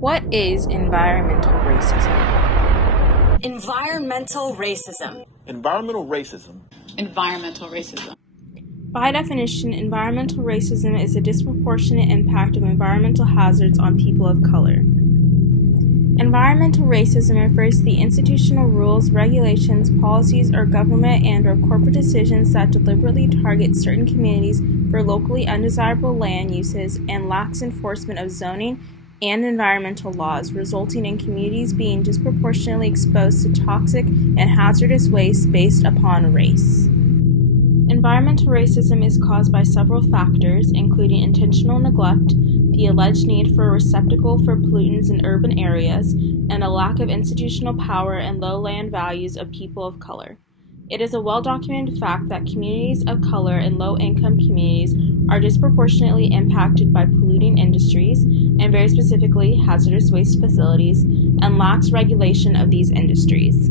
What is environmental racism? Environmental racism. Environmental racism. Environmental racism. By definition, environmental racism is a disproportionate impact of environmental hazards on people of color. Environmental racism refers to the institutional rules, regulations, policies, or government and/or corporate decisions that deliberately target certain communities for locally undesirable land uses and lax enforcement of zoning and environmental laws, resulting in communities being disproportionately exposed to toxic and hazardous waste based upon race. Environmental racism is caused by several factors, including intentional neglect, the alleged need for a receptacle for pollutants in urban areas, and a lack of institutional power and low land values of people of color. It is a well-documented fact that communities of color and low-income communities are disproportionately impacted by polluting industries, and very specifically hazardous waste facilities, and lax regulation of these industries.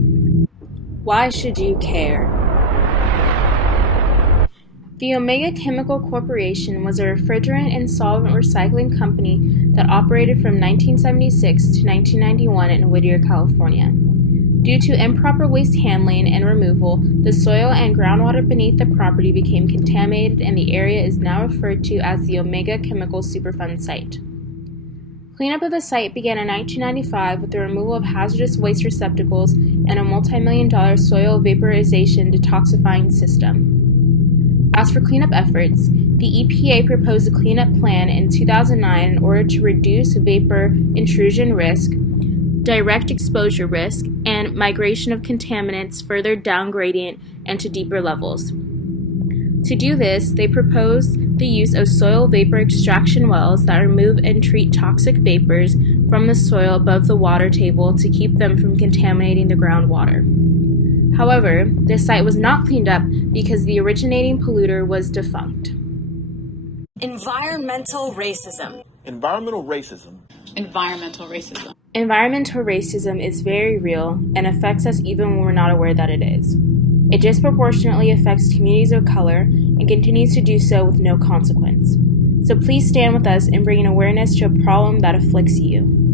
Why should you care? The Omega Chemical Corporation was a refrigerant and solvent recycling company that operated from 1976 to 1991 in Whittier, California. Due to improper waste handling and removal, the soil and groundwater beneath the property became contaminated, and the area is now referred to as the Omega Chemical Superfund site. Cleanup of the site began in 1995 with the removal of hazardous waste receptacles and a multi-million-dollar soil vaporization detoxifying system. As for cleanup efforts, the EPA proposed a cleanup plan in 2009 in order to reduce vapor intrusion risk, direct exposure risk, and migration of contaminants further down gradient and to deeper levels. To do this, they proposed the use of soil vapor extraction wells that remove and treat toxic vapors from the soil above the water table to keep them from contaminating the groundwater. However, the site was not cleaned up because the originating polluter was defunct. Environmental racism. Environmental racism. Environmental racism. Environmental racism is very real and affects us even when we're not aware that it is. It disproportionately affects communities of color and continues to do so with no consequence. So please stand with us in bringing awareness to a problem that afflicts you.